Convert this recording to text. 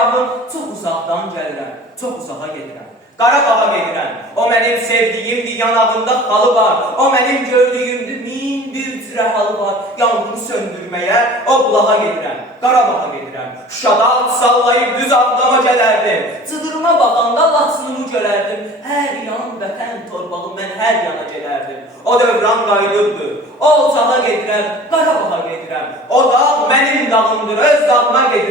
səyahım, çox uzaqdan gəlirəm, çox uzağa gedirəm. Qarabağa gedirəm, o mənim sevdiyimdir, yanağında xalı var, o mənim gördüyümdür, min bir cürə halı var. Yanğını söndürməyə o bulağa gedirəm, Qarabağa gedirəm. Şuşada at sallayıb düz ağlama gələrdim, cıdırıma baxanda laçınımı görərdim. Hər yan vətən torbağı, mən hər yana gələrdim. O dövran qayıdırdı, o ocağa gedirəm, Qarabağa gedirəm. O dağ mənim dağımdır, öz dağıma gedirəm.